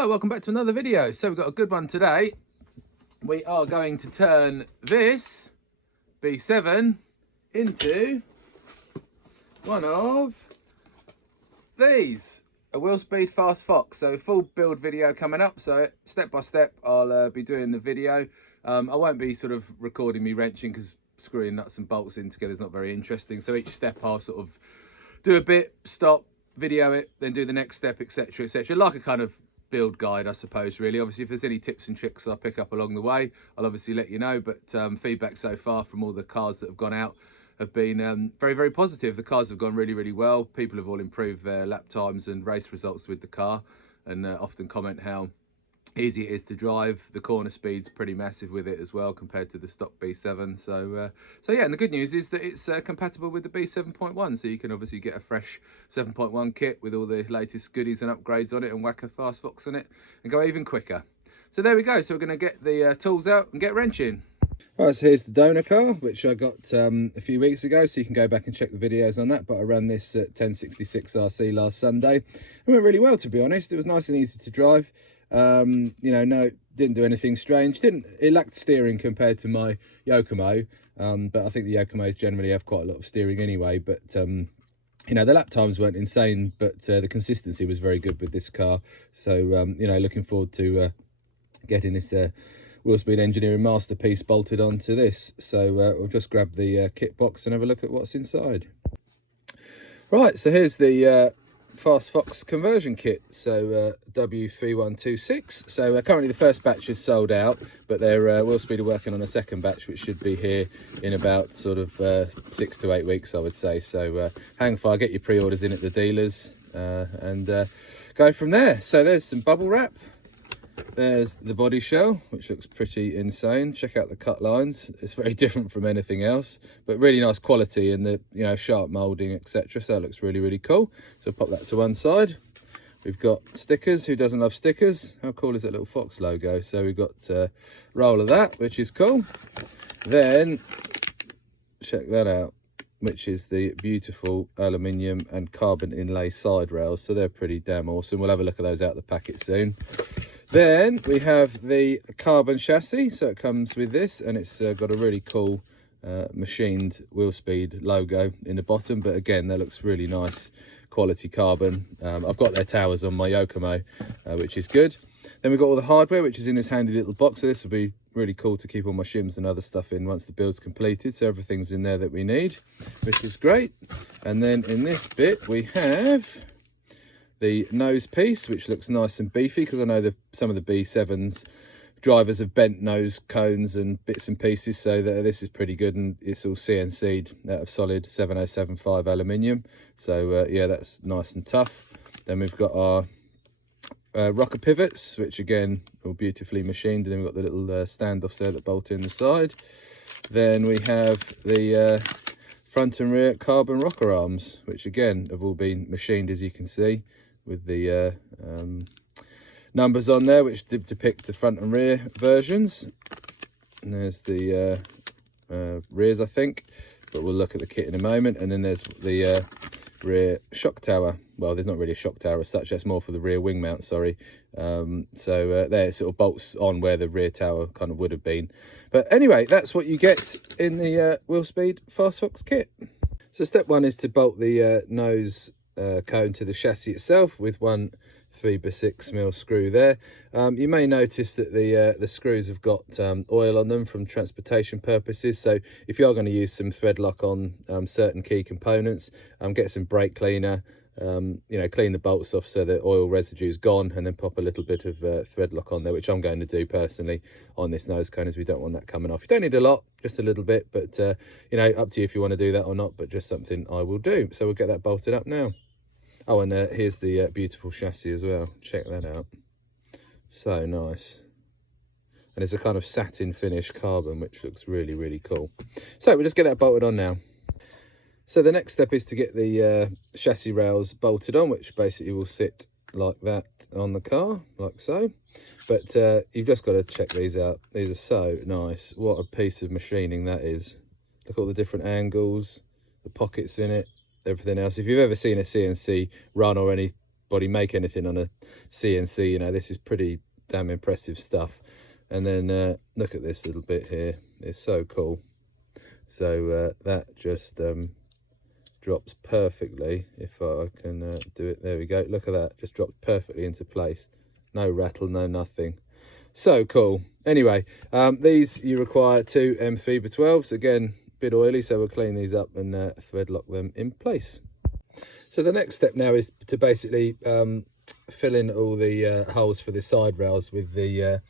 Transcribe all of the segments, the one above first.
Hi, welcome back to another video. So we've got a good one today. We are going to turn this B7 into one of these, a Willspeed Fast Fox. So full build video coming up, so step by step I'll be doing the video. I won't be sort of recording me wrenching because screwing nuts and bolts in together is not very interesting. So each step I'll sort of do a bit, stop, video it, then do the next step, etc, etc, like a kind of build guide, I suppose, really. Obviously, if there's any tips and tricks I pick up along the way, I'll obviously let you know. But feedback so far from all the cars that have gone out have been very, very positive. The cars have gone really, really well. People have all improved their lap times and race results with the car, and often comment how easy it is to drive. The corner speed's pretty massive with it as well compared to the stock B7. So yeah, and the good news is that it's compatible with the B7.1, so you can obviously get a fresh 7.1 kit with all the latest goodies and upgrades on it and whack a Fast Fox on it and go even quicker. So there we go. So we're going to get the tools out and get wrenching. Right, so here's the donor car, which I got a few weeks ago, so you can go back and check the videos on that. But I ran this at 1066 RC last Sunday. It went really well, to be honest. It was nice and easy to drive. You know, no, didn't do anything strange. It lacked steering compared to my Yokomo, but I think the Yokomos generally have quite a lot of steering anyway. But you know, the lap times weren't insane, but the consistency was very good with this car. So you know, looking forward to getting this Willspeed engineering masterpiece bolted onto this. So we'll just grab the kit box and have a look at what's inside. Right, so here's the Fast Fox conversion kit, so W3126. So currently the first batch is sold out, but they're Willspeed are working on a second batch, which should be here in about sort of 6 to 8 weeks, I would say. So hang fire, get your pre-orders in at the dealers, and go from there. So there's some bubble wrap. There's the body shell, which looks pretty insane. Check out the cut lines. It's very different from anything else, but really nice quality, and the, you know, sharp moulding, etc. So it looks really, really cool. So pop that to one side. We've got stickers. Who doesn't love stickers? How cool is that little Fox logo? So we've got a roll of that, which is cool. Then check that out, which is the beautiful aluminium and carbon inlay side rails. So they're pretty damn awesome. We'll have a look at those out of the packet soon. Then we have the carbon chassis, so it comes with this, and it's got a really cool machined Willspeed logo in the bottom, but again, that looks really nice quality carbon. I've got their towers on my Yokomo, which is good. Then we've got all the hardware, which is in this handy little box, so this will be really cool to keep all my shims and other stuff in once the build's completed. So everything's in there that we need, which is great. And then in this bit we have the nose piece, which looks nice and beefy, because I know that some of the B7s drivers have bent nose cones and bits and pieces, so that this is pretty good, and it's all CNC'd out of solid 7075 aluminium. So yeah, that's nice and tough. Then we've got our rocker pivots, which again all beautifully machined, and then we've got the little standoffs there that bolt in the side. Then we have the front and rear carbon rocker arms, which again have all been machined, as you can see, with the numbers on there, which depict the front and rear versions. And there's the rears, I think, but we'll look at the kit in a moment. And then there's the rear shock tower. Well, there's not really a shock tower as such, that's more for the rear wing mount, sorry. So there it sort of bolts on where the rear tower kind of would have been. But anyway, that's what you get in the Willspeed Fast Fox kit. So step one is to bolt the nose cone to the chassis itself with one 3x6mm screw there. You may notice that the screws have got oil on them from transportation purposes, so if you are going to use some thread lock on certain key components, get some brake cleaner, you know, clean the bolts off so the oil residue is gone, and then pop a little bit of thread lock on there, which I'm going to do personally on this nose cone, as we don't want that coming off. You don't need a lot, just a little bit, but you know, up to you if you want to do that or not, but just something I will do. So we'll get that bolted up now. Oh, and here's the beautiful chassis as well. Check that out. So nice. And it's a kind of satin finish carbon, which looks really, really cool. So we'll just get that bolted on now. So the next step is to get the chassis rails bolted on, which basically will sit like that on the car, like so. But you've just got to check these out. These are so nice. What a piece of machining that is. Look at all the different angles, the pockets in it, everything else. If you've ever seen a CNC run or any anybody make anything on a CNC, you know, this is pretty damn impressive stuff. And then look at this little bit here, it's so cool. So that just drops perfectly. If I can do it, there we go, look at that, just drops perfectly into place, no rattle, no nothing. So cool. Anyway, these you require 2 M3x12s, again a bit oily, so we'll clean these up and thread lock them in place. So the next step now is to basically fill in all the holes for the side rails with the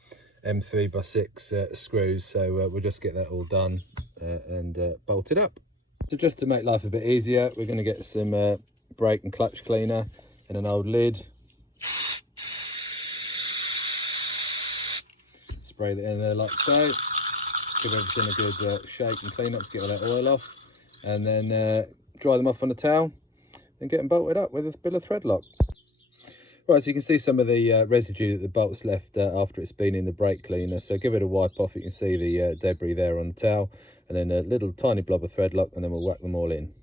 M3x6 screws. So we'll just get that all done and bolted up. So just to make life a bit easier, we're going to get some brake and clutch cleaner and an old lid. Spray that in there like so. Give everything a good shake and clean up to get all that oil off. And then dry them off on a towel and get them bolted up with a bit of thread lock. Right, so you can see some of the residue that the bolt's left after it's been in the brake cleaner. So give it a wipe off, you can see the debris there on the towel. And then a little tiny blob of thread lock, and then we'll whack them all in.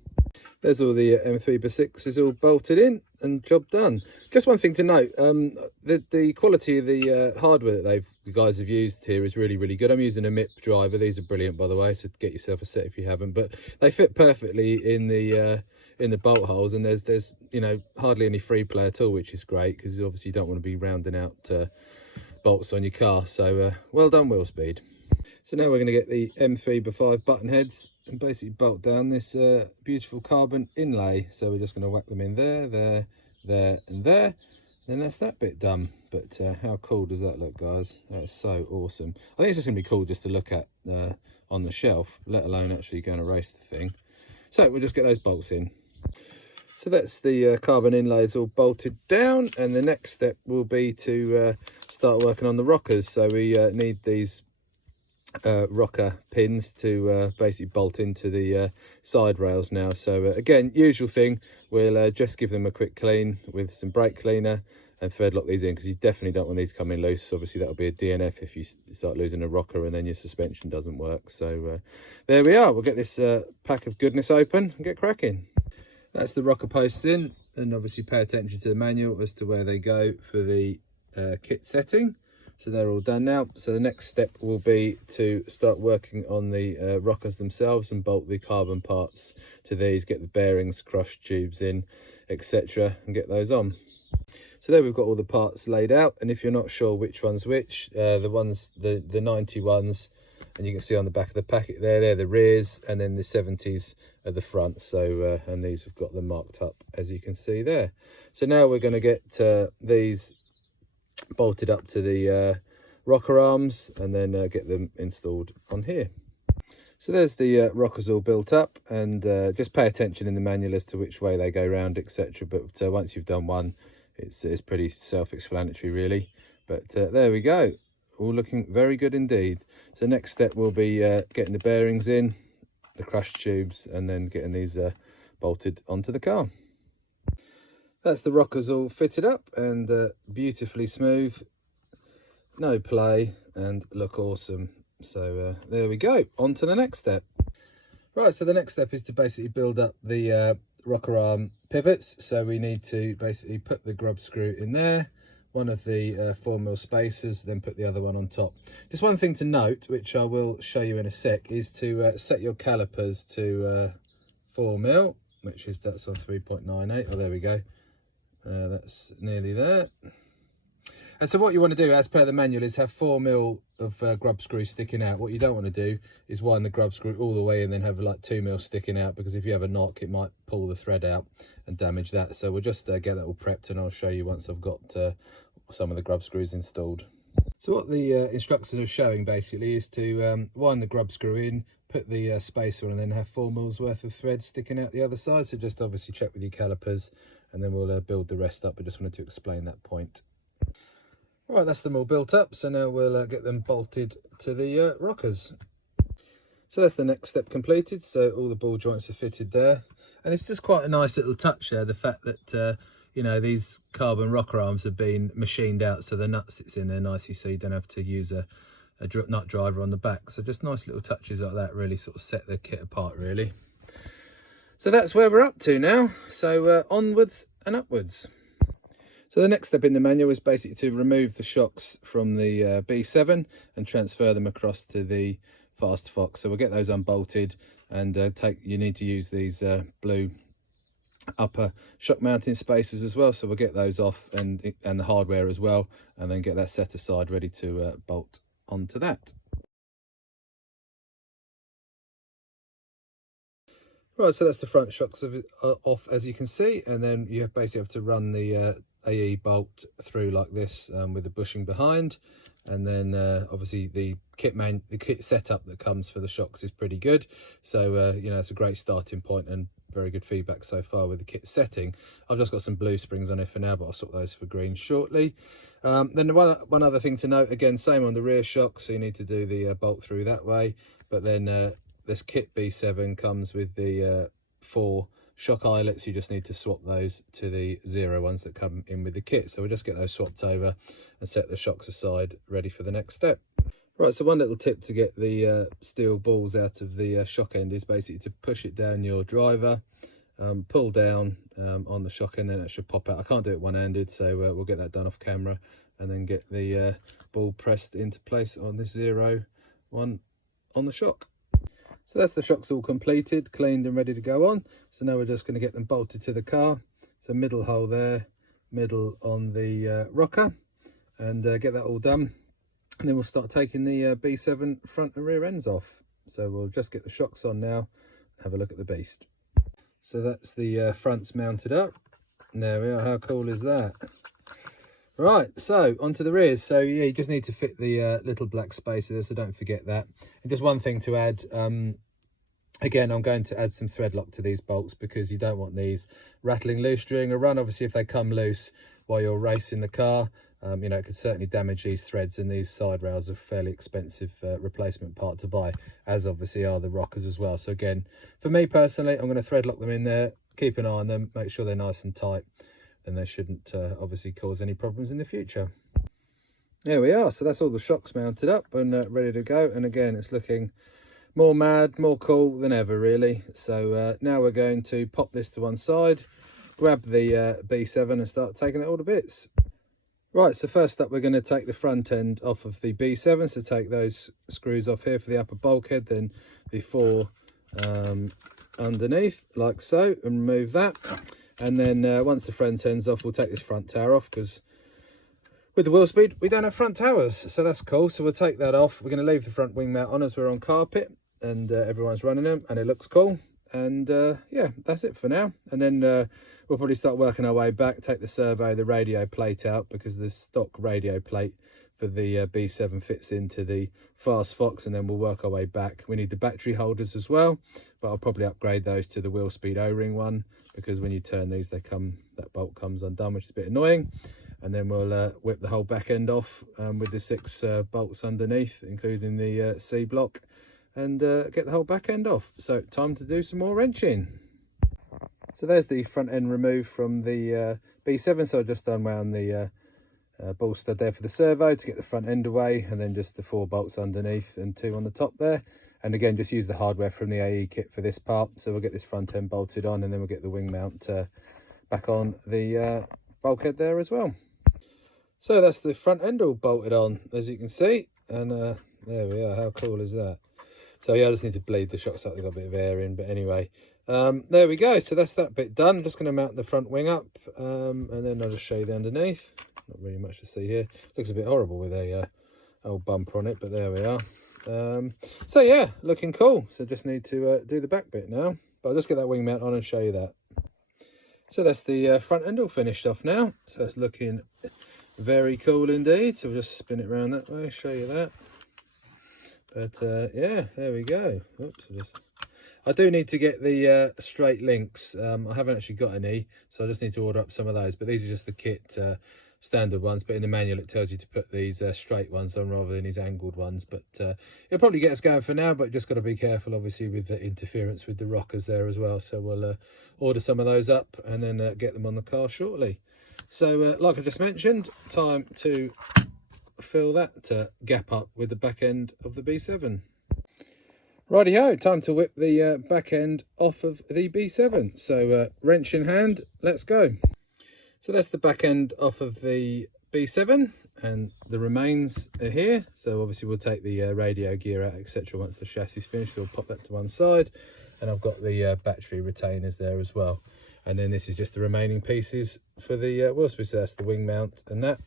There's all the M3x6 all bolted in and job done. Just one thing to note, the quality of the hardware that the guys have used here is really, really good. I'm using a MIP driver. These are brilliant, by the way, so get yourself a set if you haven't. But they fit perfectly in the bolt holes, and there's you know, hardly any free play at all, which is great, because obviously you don't want to be rounding out bolts on your car. So well done, Willspeed. So now we're going to get the M3x5 button heads and basically bolt down this beautiful carbon inlay. So we're just going to whack them in there, there and there. Then that's that bit done. But how cool does that look, guys? That's so awesome. I think it's just going to be cool just to look at on the shelf, let alone actually going to race the thing. So we'll just get those bolts in. So that's the carbon inlays all bolted down, and the next step will be to start working on the rockers. So we need these rocker pins to basically bolt into the side rails now. So again, usual thing, we'll just give them a quick clean with some brake cleaner and thread lock these in, because you definitely don't want these coming loose. Obviously that'll be a DNF if you start losing a rocker and then your suspension doesn't work. So there we are, we'll get this pack of goodness open and get cracking. That's the rocker posts in, and obviously pay attention to the manual as to where they go for the kit setting. So they're all done now. So the next step will be to start working on the rockers themselves and bolt the carbon parts to these, get the bearings, crush tubes in, etc., and get those on. So there we've got all the parts laid out, and if you're not sure which one's which, the 90 ones, and you can see on the back of the packet there, they're the rears, and then the 70s are the front. So and these have got them marked up, as you can see there. So now we're going to get these bolted up to the rocker arms, and then get them installed on here. So there's the rockers all built up, and just pay attention in the manual as to which way they go round, etc. But once you've done one, it's pretty self-explanatory really. But there we go, all looking very good indeed. So next step will be getting the bearings in, the crush tubes, and then getting these bolted onto the car. That's the rockers all fitted up and beautifully smooth, no play, and look awesome. So there we go, on to the next step. Right, so the next step is to basically build up the rocker arm pivots. So we need to basically put the grub screw in there, one of the 4mm spacers, then put the other one on top. Just one thing to note, which I will show you in a sec, is to set your calipers to 4mm, that's on 3.98. Oh, there we go. That's nearly there. And so what you want to do, as per the manual, is have 4mm of grub screw sticking out. What you don't want to do is wind the grub screw all the way and then have like 2mm sticking out, because if you have a knock, it might pull the thread out and damage that. So we'll just get that all prepped, and I'll show you once I've got some of the grub screws installed. So what the instructions are showing basically is to wind the grub screw in, put the spacer on, and then have 4mm worth of thread sticking out the other side. So just obviously check with your calipers, and then we'll build the rest up. I just wanted to explain that point. Right, that's them all built up, so now we'll get them bolted to the rockers. So that's the next step completed. So all the ball joints are fitted there, and it's just quite a nice little touch there, the fact that you know, these carbon rocker arms have been machined out, so the nut sits in there nicely, so you don't have to use a nut driver on the back. So just nice little touches like that really sort of set the kit apart really. So that's where we're up to now, so onwards and upwards. So the next step in the manual is basically to remove the shocks from the B7 and transfer them across to the Fast Fox. So we'll get those unbolted, and you need to use these blue upper shock mounting spacers as well. So we'll get those off, and the hardware as well, and then get that set aside ready to bolt onto that. Right, so that's the front shocks off, as you can see, and then you basically have to run the AE bolt through like this with the bushing behind, and then obviously the kit setup that comes for the shocks is pretty good. So you know, it's a great starting point and very good feedback so far with the kit setting. I've just got some blue springs on it for now, but I'll swap those for green shortly. Then one other thing to note, again, same on the rear shock, so you need to do the bolt through that way, but then this kit B7 comes with the 4 shock eyelets. You just need to swap those to the 0 ones that come in with the kit. So we'll just get those swapped over and set the shocks aside, ready for the next step. Right, so one little tip to get the steel balls out of the shock end is basically to push it down your driver, pull down on the shock end, and it should pop out. I can't do it one-handed, so we'll get that done off camera, and then get the ball pressed into place on this 0 one on the shock. So that's the shocks all completed, cleaned and ready to go on. So now we're just going to get them bolted to the car. So middle hole there, middle on the rocker, and get that all done. And then we'll start taking the B7 front and rear ends off. So we'll just get the shocks on now and have a look at the beast. So that's the fronts mounted up. And there we are, how cool is that? Right, so onto the rears. So yeah, you just need to fit the little black spacer there, so don't forget that. And just one thing to add, again, I'm going to add some thread lock to these bolts, because you don't want these rattling loose during a run. Obviously, if they come loose while you're racing the car, you know, it could certainly damage these threads, and these side rails are a fairly expensive replacement part to buy, as obviously are the rockers as well. So again, for me personally, I'm going to thread lock them in there, keep an eye on them, make sure they're nice and tight, and they shouldn't obviously cause any problems in the future. There we are. So that's all the shocks mounted up and ready to go. And again, it's looking more mad, more cool than ever, really. So now we're going to pop this to one side, grab the B7 and start taking it all to bits. Right, so first up, we're going to take the front end off of the B7. So take those screws off here for the upper bulkhead, then the 4 underneath, like so, and remove that. And then once the front end's off, we'll take this front tower off, because with the Willspeed, we don't have front towers. So that's cool. So we'll take that off. We're going to leave the front wing mount on as we're on carpet, and everyone's running them, and it looks cool. And yeah, that's it for now. And then we'll probably start working our way back, take the servo, the radio plate out, because the stock radio plate for the B7 fits into the Fast Fox, and then we'll work our way back. We need the battery holders as well, but I'll probably upgrade those to the Willspeed O-ring one, because when you turn these, that bolt comes undone, which is a bit annoying. And then we'll whip the whole back end off with the 6 bolts underneath, including the C block, and get the whole back end off. So time to do some more wrenching. So there's the front end removed from the B7. So I just unwound the ball stud there for the servo to get the front end away, and then just the 4 bolts underneath and 2 on the top there. And again, just use the hardware from the AE kit for this part. So we'll get this front end bolted on, and then we'll get the wing mount back on the bulkhead there as well. So that's the front end all bolted on, as you can see. And there we are, how cool is that? So yeah, I just need to bleed the shocks up, they've got a bit of air in, but anyway. There we go, so that's that bit done. I'm just going to mount the front wing up, and then I'll just show you the underneath. Not really much to see here. Looks a bit horrible with a old bumper on it, but there we are. So yeah, looking cool. So just need to do the back bit now, but I'll just get that wing mount on and show you that. So that's the front end all finished off now. So it's looking very cool indeed. So we'll just spin it around that way, show you that. But yeah, there we go. Oops, I do need to get the straight links. I haven't actually got any, so I just need to order up some of those. But these are just the kit standard ones, but in the manual it tells you to put these straight ones on rather than these angled ones. But it'll probably get us going for now, but just got to be careful obviously with the interference with the rockers there as well. So we'll order some of those up and then get them on the car shortly. So like I just mentioned, time to fill that gap up with the back end of the B7. Rightio, time to whip the back end off of the B7. So wrench in hand, let's go. So that's the back end off of the B7, and the remains are here. So obviously we'll take the radio gear out, etc. once the chassis is finished. We'll pop that to one side, and I've got the battery retainers there as well. And then this is just the remaining pieces for the Willspeed. So that's the wing mount and that.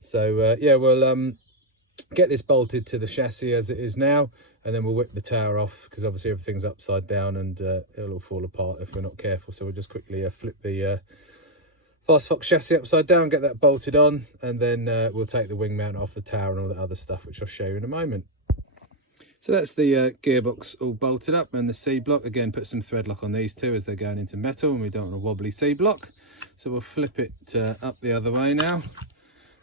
So yeah, we'll get this bolted to the chassis as it is now, and then we'll whip the tower off, because obviously everything's upside down and it'll all fall apart if we're not careful. So we'll just quickly flip the Fast Fox chassis upside down, get that bolted on, and then we'll take the wing mount off the tower and all the other stuff, which I'll show you in a moment. So that's the gearbox all bolted up, and the C-block. Again, put some thread lock on these two as they're going into metal, and we don't want a wobbly C-block. So we'll flip it up the other way now.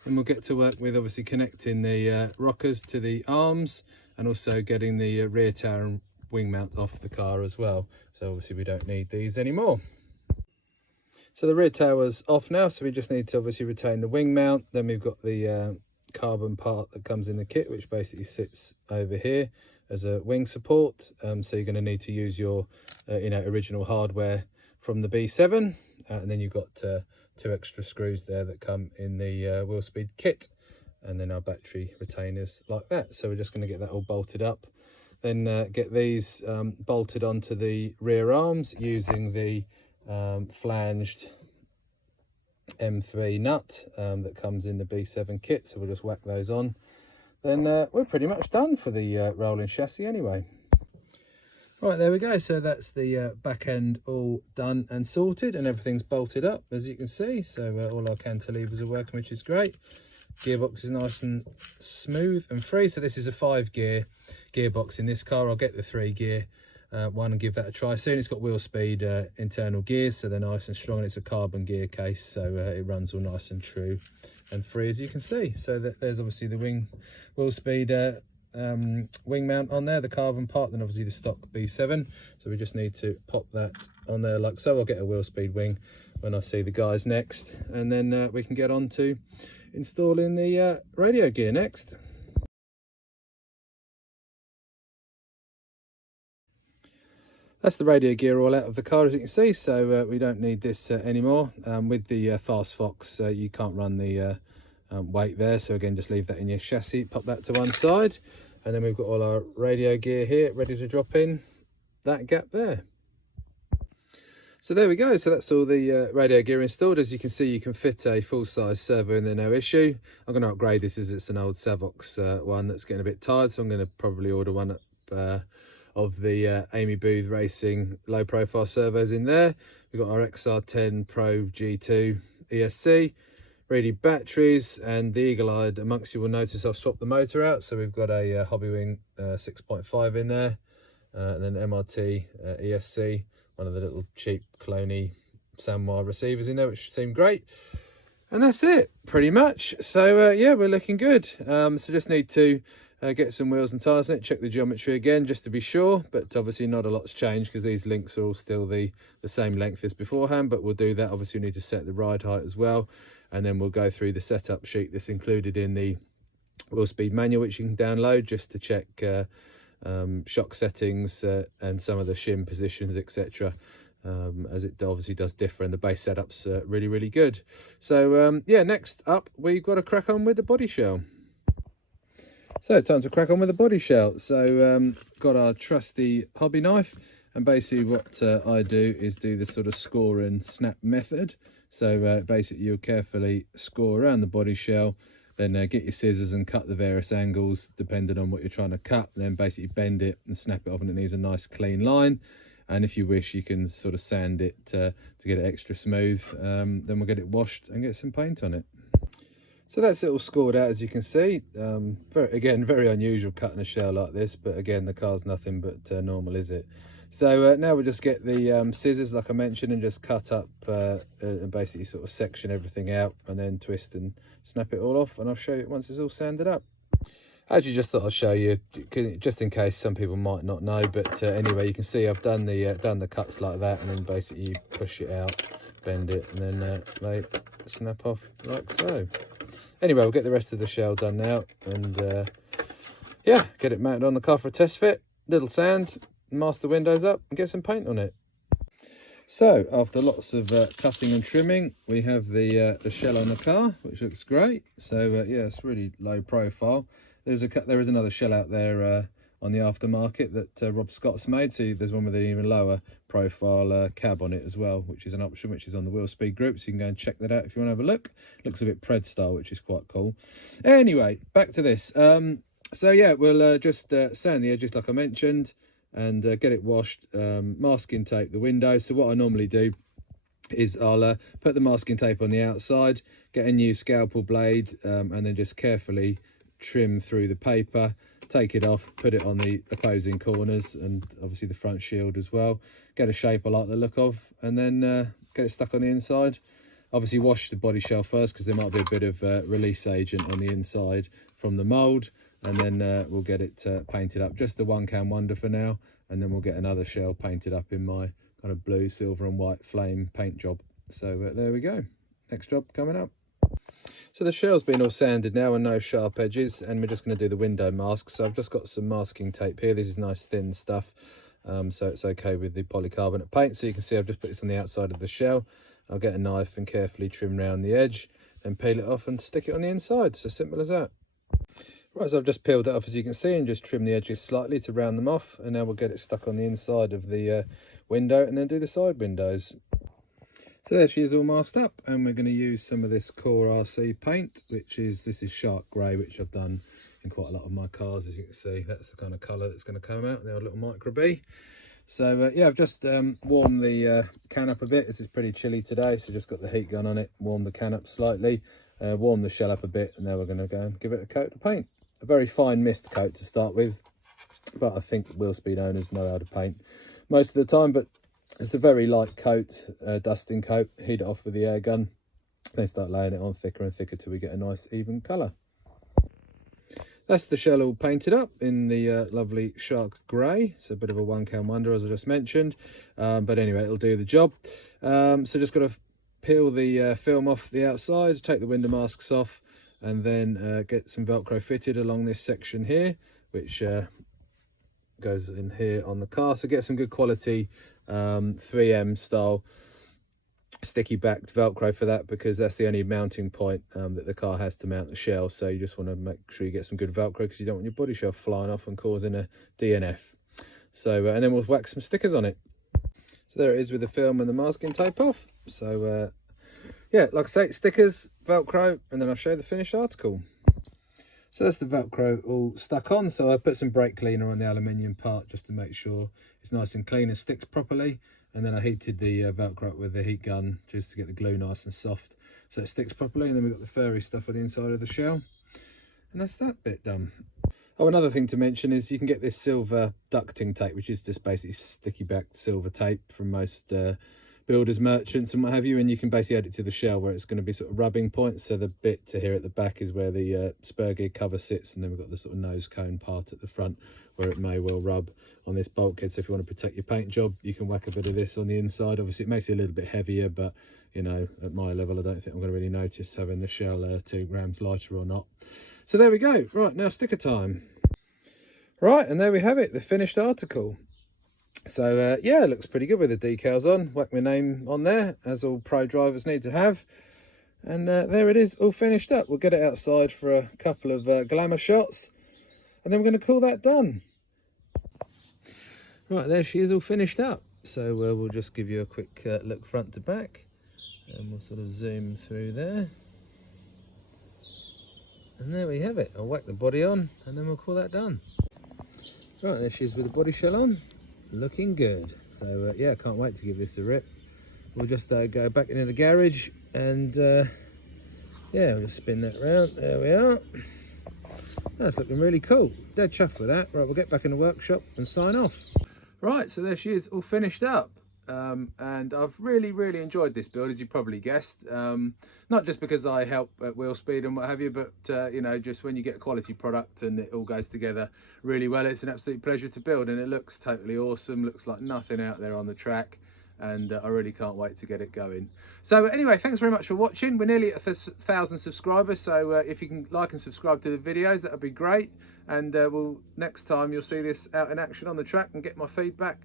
And we'll get to work with obviously connecting the rockers to the arms, and also getting the rear tower and wing mount off the car as well. So obviously we don't need these anymore. So the rear tower's off now, so we just need to obviously retain the wing mount. Then we've got the carbon part that comes in the kit, which basically sits over here as a wing support. So you're going to need to use your original hardware from the B7, and then you've got 2 extra screws there that come in the Willspeed kit, and then our battery retainers like that. So we're just going to get that all bolted up, then get these bolted onto the rear arms using the flanged M3 nut that comes in the B7 kit. So we'll just whack those on, then we're pretty much done for the rolling chassis anyway. Right, there we go. So that's the back end all done and sorted, and everything's bolted up, as you can see. So all our cantilevers are working, which is great. Gearbox is nice and smooth and free. So this is a 5-gear gearbox in this car. I'll get the 3-gear one and give that a try soon. It's got Willspeed internal gears, so they're nice and strong, and it's a carbon gear case, so it runs all nice and true and free, as you can see. So there's obviously the Willspeed wing mount on there, the carbon part, then obviously the stock B7. So we just need to pop that on there like so. I'll get a Willspeed wing when I see the guys next, and then we can get on to installing the radio gear next. That's the radio gear all out of the car, as you can see, so we don't need this anymore. With the Fast Fox, you can't run the weight there, so again, just leave that in your chassis, pop that to one side, and then we've got all our radio gear here ready to drop in that gap there. So there we go. So that's all the radio gear installed. As you can see, you can fit a full-size servo in there, no issue. I'm going to upgrade this as it's an old Savox one that's getting a bit tired, so I'm going to probably order one up of the Amy Booth Racing low-profile servos in there. We've got our XR10 Pro G2 ESC, reedy batteries, and the eagle-eyed amongst you will notice I've swapped the motor out. So we've got a Hobbywing 6.5 in there, and then MRT ESC, one of the little cheap cloney Samoa receivers in there, which seem great. And that's it, pretty much. So yeah, we're looking good. So just need to get some wheels and tyres in it, check the geometry again just to be sure, but obviously not a lot's changed because these links are all still the same length as beforehand, but we'll do that. Obviously we need to set the ride height as well, and then we'll go through the setup sheet that's included in the Willspeed manual, which you can download just to check shock settings and some of the shim positions, etc. As it obviously does differ, and the base setup's really good. So yeah, next up we've got to crack on with the body shell. So time to crack on with the body shell. So got our trusty hobby knife, and basically what I do is do the sort of score and snap method. So basically you'll carefully score around the body shell, then get your scissors and cut the various angles depending on what you're trying to cut, and then basically bend it and snap it off, and it leaves a nice clean line. And if you wish, you can sort of sand it to get it extra smooth. Then we'll get it washed and get some paint on it. So that's it all scored out, as you can see. Very unusual cutting a shell like this, but again, the car's nothing but normal, is it? So now we'll just get the scissors, like I mentioned, and just cut up and basically sort of section everything out, and then twist and snap it all off, and I'll show you once it's all sanded up. I actually just thought I'd show you, just in case some people might not know, but anyway, you can see I've done the cuts like that, and then basically you push it out, bend it, and then they snap off like so. Anyway, we'll get the rest of the shell done now, and yeah, get it mounted on the car for a test fit, little sand, mask the windows up, and get some paint on it. So after lots of cutting and trimming, we have the shell on the car, which looks great. So yeah, it's really low profile. There is another shell out there on the aftermarket that Rob Scott's made. So there's one with an even lower profile cab on it as well, which is an option, which is on the Willspeed group. So you can go and check that out if you want to have a look. Looks a bit Pred style, which is quite cool. Anyway, back to this. So yeah, we'll just sand the edges like I mentioned, and get it washed, masking tape the windows. So what I normally do is I'll put the masking tape on the outside, get a new scalpel blade, and then just carefully trim through the paper, take it off, put it on the opposing corners and obviously the front shield as well. Get a shape I like the look of, and then get it stuck on the inside. Obviously wash the body shell first because there might be a bit of release agent on the inside from the mould, and then we'll get it painted up. Just the one can wonder for now, and then we'll get another shell painted up in my kind of blue, silver and white flame paint job. So there we go, next job coming up. So the shell's been all sanded now and no sharp edges, and we're just going to do the window mask. So I've just got some masking tape here. This is nice thin stuff, so it's okay with the polycarbonate paint. So you can see I've just put this on the outside of the shell. I'll get a knife and carefully trim round the edge, then peel it off and stick it on the inside. So simple as that. Right, so I've just peeled it off, as you can see, and just trim the edges slightly to round them off, and now we'll get it stuck on the inside of the window and then do the side windows. So there she is all masked up, and we're going to use some of this Core RC paint, this is Shark Grey, which I've done in quite a lot of my cars, as you can see. That's the kind of colour that's going to come out, the old little Micro B. So yeah, I've just warmed the can up a bit. This is pretty chilly today, so just got the heat gun on it, warmed the can up slightly, warmed the shell up a bit, and now we're going to go and give it a coat of paint. A very fine mist coat to start with, but I think Willspeed owners know how to paint most of the time. But it's a very light coat, dusting coat. Heat it off with the air gun, then start laying it on thicker and thicker till we get a nice even colour. That's the shell all painted up in the lovely Shark Grey. It's a bit of a one can wonder, as I just mentioned, but anyway, it'll do the job. So just got to peel the film off the outside, take the window masks off, and then get some Velcro fitted along this section here, which goes in here on the car. So get some good quality 3M style sticky backed Velcro for that, because that's the only mounting point that the car has to mount the shell. So you just want to make sure you get some good Velcro, because you don't want your body shell flying off and causing a DNF. So and then we'll whack some stickers on it. So there it is with the film and the masking tape off. So yeah, like I say, stickers, Velcro, and then I'll show you the finished article. So that's the Velcro all stuck on. So I put some brake cleaner on the aluminium part just to make sure it's nice and clean and sticks properly. And then I heated the Velcro up with the heat gun just to get the glue nice and soft so it sticks properly. And then we've got the furry stuff on the inside of the shell. And that's that bit done. Oh, another thing to mention is you can get this silver ducting tape, which is just basically sticky backed silver tape from most builders, merchants and what have you, and you can basically add it to the shell where it's going to be sort of rubbing points. So the bit to here at the back is where the spur gear cover sits, and then we've got the sort of nose cone part at the front where it may well rub on this bulkhead. So if you want to protect your paint job, you can whack a bit of this on the inside. Obviously it makes it a little bit heavier, but you know, at my level I don't think I'm going to really notice having the shell 2 grams lighter or not. So there we go. Right, now sticker time. Right, and there we have it, the finished article. So yeah, it looks pretty good with the decals on. Whack my name on there, as all pro drivers need to have. And there it is, all finished up. We'll get it outside for a couple of glamour shots, and then we're going to call that done. Right, there she is, all finished up. So we'll just give you a quick look front to back, and we'll sort of zoom through there. And there we have it. I'll whack the body on, and then we'll call that done. Right, there she is with the body shell on. Looking good. So yeah, can't wait to give this a rip. We'll just go back into the garage, and yeah, we'll just spin that round. There we are. That's looking really cool. Dead chuffed with that. Right, we'll get back in the workshop and sign off. Right, so there she is, all finished up. And I've really enjoyed this build, as you probably guessed. Not just because I help at Willspeed and what have you, but you know, just when you get a quality product and it all goes together really well, it's an absolute pleasure to build, and it looks totally awesome. Looks like nothing out there on the track, and I really can't wait to get it going. So anyway, thanks very much for watching. We're nearly at 1,000 subscribers, so if you can like and subscribe to the videos, that would be great. And next time you'll see this out in action on the track and get my feedback.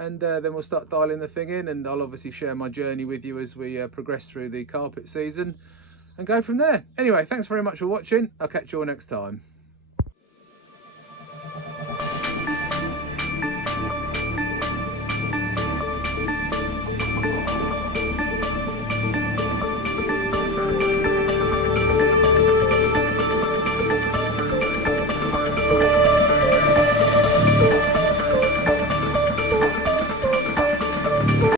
and then we'll start dialing the thing in, and I'll obviously share my journey with you as we progress through the carpet season and go from there. Anyway, thanks very much for watching. I'll catch you all next time.